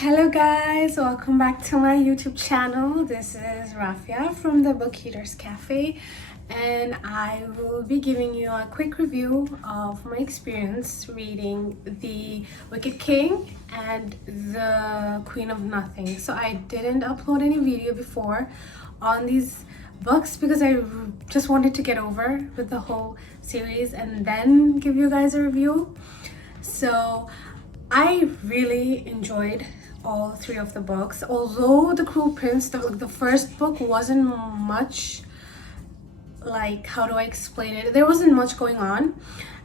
Hello guys, welcome back to my YouTube channel. This is Rafia from the Book Eaters Cafe, and I will be giving you a quick review of my experience reading The Wicked King and The Queen of Nothing. So I didn't upload any video before on these books because I just wanted to get over with the whole series and then give you guys a review. So I really enjoyed all three of the books. Although The Cruel Prince, the first book wasn't much, like, how do I explain it? There wasn't much going on.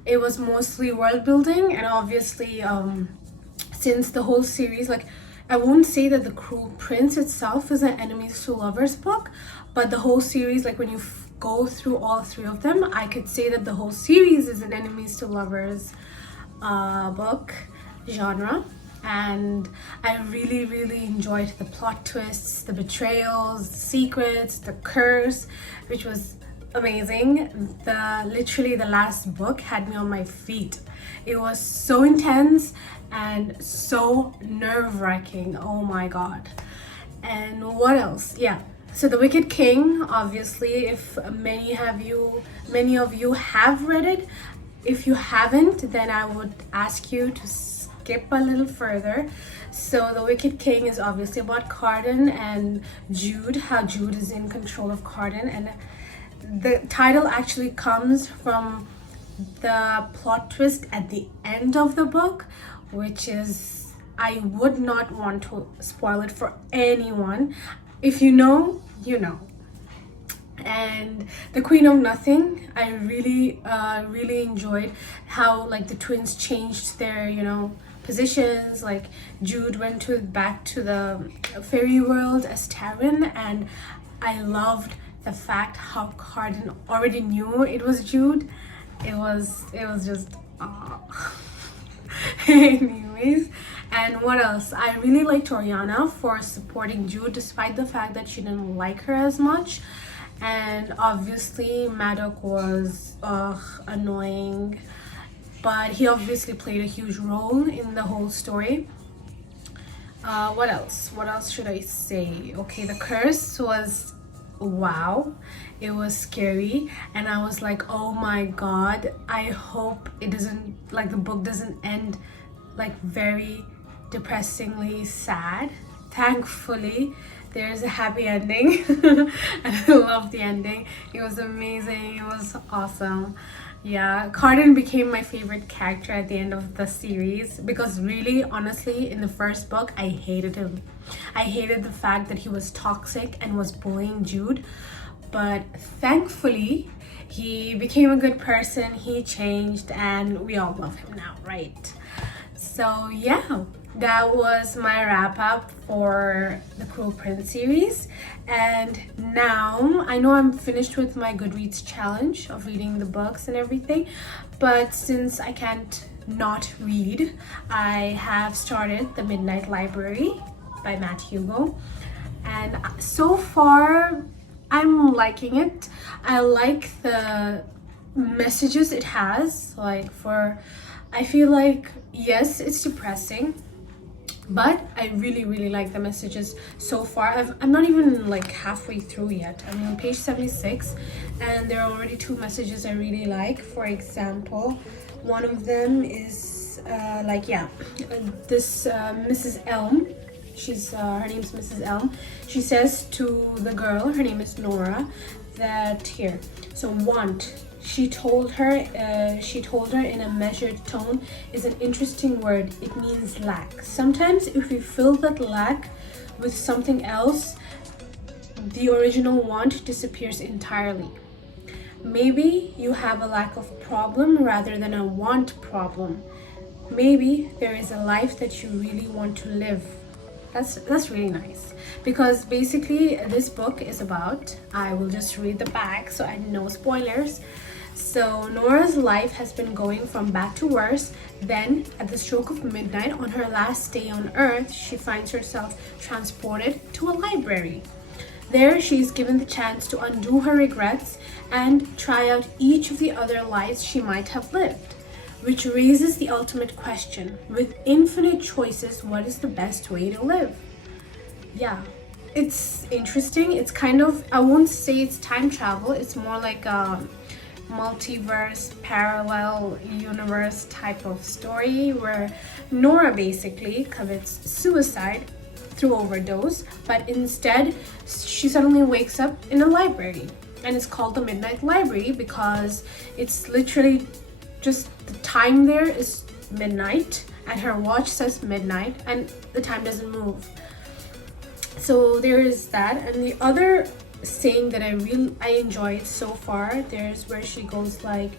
It was mostly world building, and obviously since the whole series, like, I won't say that The Cruel Prince itself is an enemies to lovers book, but the whole series, like when you go through all three of them, I could say that the whole series is an enemies to lovers book genre. And I really enjoyed the plot twists, the betrayals, the secrets, the curse, which was amazing. Literally the last book had me on my feet. It was so intense and so nerve-wracking. Oh my god. And what else? Yeah, so The Wicked King, obviously, if many of you have read it. If you haven't, then I would ask you to skip a little further. So The Wicked King is obviously about Cardan and Jude, how Jude is in control of Cardan, and the title actually comes from the plot twist at the end of the book, which is, I would not want to spoil it for anyone. If you know, you know. And The Queen of Nothing, I really enjoyed how, like, the twins changed their positions. Like, Jude went back to the fairy world as Taryn, and I loved the fact how Cardan already knew it was Jude. It was just anyways. And what else? I really liked Oriana for supporting Jude despite the fact that she didn't like her as much. And obviously Maddox was annoying, but he obviously played a huge role in the whole story. What else should I say? Okay, the curse was, wow, it was scary, and I was like, oh my god, I hope it doesn't, like, the book doesn't end like very depressingly sad. Thankfully there's a happy ending. I love the ending. It was amazing. It was awesome. Yeah, Cardan became my favorite character at the end of the series because really, honestly, in the first book, I hated him. I hated the fact that he was toxic and was bullying Jude. But thankfully, he became a good person. He changed, and we all love him now, right? So yeah, that was my wrap up for the Cruel Prince series. And now I know I'm finished with my Goodreads challenge of reading the books and everything, but since I can't not read, I have started The Midnight Library by Matt Hugo, and so far I'm liking it. I like the messages it has. I feel like, yes, it's depressing, but I really like the messages so far. I'm not even like halfway through yet. I'm on page 76, and there are already two messages I really like. For example, one of them is this Mrs. Elm. Her name's Mrs. Elm. She says to the girl, her name is Nora, that here. So want. She told her in a measured tone, is an interesting word. It means lack. Sometimes if we fill that lack with something else, the original want disappears entirely. Maybe you have a lack of problem rather than a want problem. Maybe there is a life that you really want to live. That's really nice, because basically this book is about, I will just read the back so I no spoilers. So Nora's life has been going from bad to worse. Then, at the stroke of midnight on her last day on Earth, she finds herself transported to a library. There, she is given the chance to undo her regrets and try out each of the other lives she might have lived. which raises the ultimate question: with infinite choices, what is the best way to live? Yeah, it's interesting. It's kind of, I won't say it's time travel, it's more like a multiverse, parallel universe type of story where Nora basically commits suicide through overdose, but instead she suddenly wakes up in a library, and it's called the Midnight Library because it's literally just the time there is midnight, and her watch says midnight, and the time doesn't move. So there is that. And the other saying that I enjoyed so far, there's where she goes like,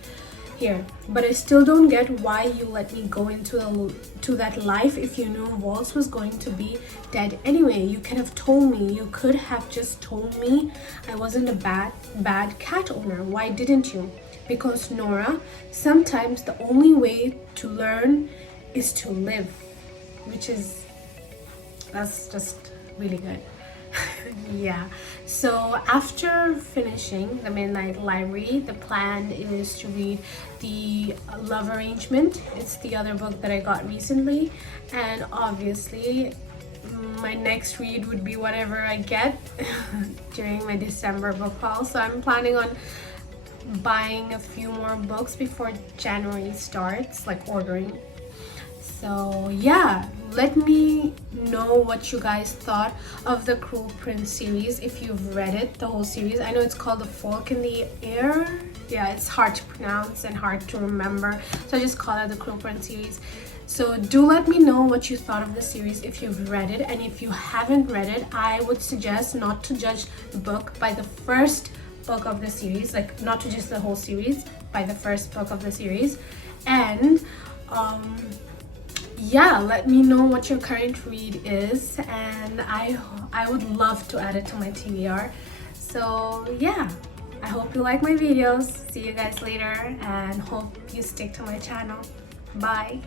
here, but I still don't get why you let me go into that life if you knew Waltz was going to be dead anyway. You could have told me. You could have just told me I wasn't a bad cat owner. Why didn't you? Because Nora, sometimes the only way to learn is to live, that's just really good. Yeah, so after finishing the Midnight Library, the plan is to read the Love Arrangement. It's the other book that I got recently, and obviously my next read would be whatever I get during my December book haul. So I'm planning on buying a few more books before January starts, like ordering. So yeah, let me know what you guys thought of the Cruel Prince series, if you've read it, the whole series. I know it's called The Fork in the Air. Yeah, it's hard to pronounce and hard to remember, so I just call it the Cruel Prince series. So do let me know what you thought of the series if you've read it, and if you haven't read it, I would suggest not to judge the book by the first book of the series, like not to judge the whole series by the first book of the series. And yeah, let me know what your current read is, and I would love to add it to my TBR. So yeah, I hope you like my videos. See you guys later, and hope you stick to my channel. Bye.